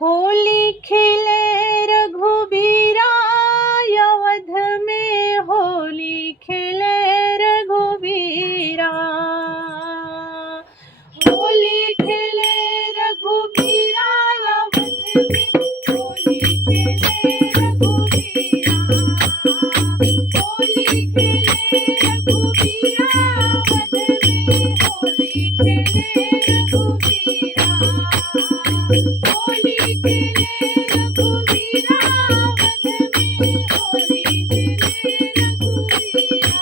होली खेले रघुबीरा, अवध में होली खेले रघुबीरा। होली खेले रघुबीरा, अवध में होली खेले रघुबीरा। होली खेले रघुबीरा, अवध में होली खेले रघुबीरा। होली खेले रघुबीरा, अवध में होली खेले रघुबीरा।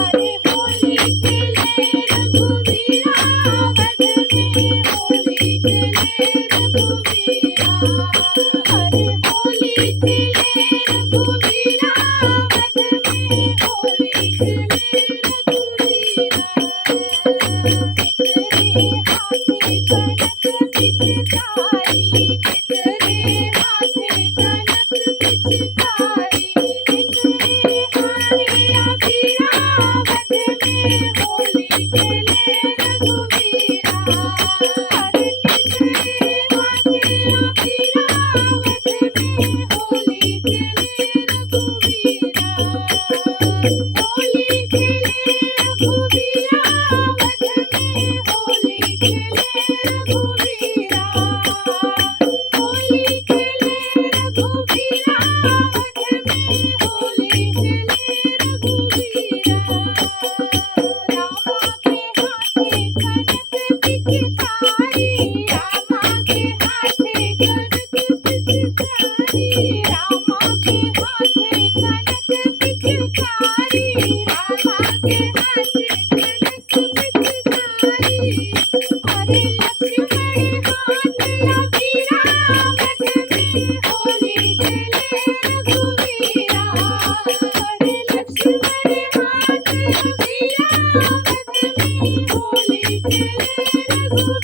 अरे होली खेले रघुबीरा, अवध में होली खेले रघुबीरा। अरे होली खेले रघुबीरा, अवध में होली खेले रघुबीरा। कितने हाथे कनक पिचकारी, कितने हाथे कनक पिचकारी, कितने हाथे अबीरा, अवध में होली खेले रघुबीरा। अरे कितने हाथे अबीरा, अवध में होली खेले रघुबीरा। होली खेले रघुबीरा, अवध में होली खेले रघुबीरा। होली खेले रघुबीरा, अवध में होली खेले रघुबीरा। रामा के हाथे कनक पिचकारी, रामा के हाथे कनक पिचकारी, रामा के हाथे कनक पिचकारी, रामा के हाथे कनक पिचकारी। अरे लक्ष्मण हाथ अबीरा, अवध में होली खेले रघुबीरा। अरे लक्ष्मण हाथ अबीरा, अवध में होली खेले रघुबीरा।